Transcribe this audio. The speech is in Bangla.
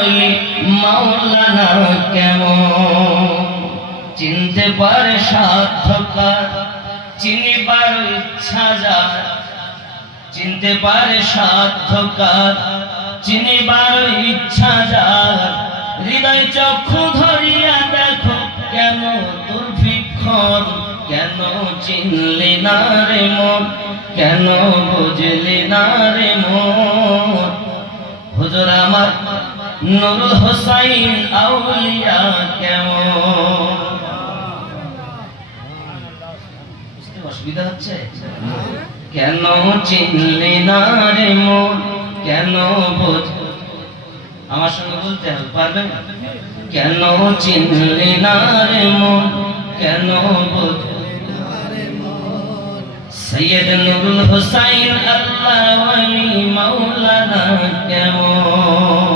ওলি মাওলানা কেমন চিনতে পারে সাধ্যকার চিনিবার ইচ্ছা যার চিনতে পারে সাধ্যকার চিনিবার ইচ্ছা যার হৃদয় চক্ষু ধরিয়া দেখো কেন দুর্ভিক্ষণ কেন চিনলি না রে মন কেন বুঝলি না রে মন হুজুর আমার নুরুল হোসাইন আউলিয়া কেমন অসুবিধা হচ্ছে কেন চিনলি না রে মন কেন বুঝ আমার সঙ্গে বলতে হবে পারবেন কেন চিনলি না রে মন কেন বুঝ সৈয়দ নুরুল হোসাইন আল্লাহ ওলি মাওলানা কেমন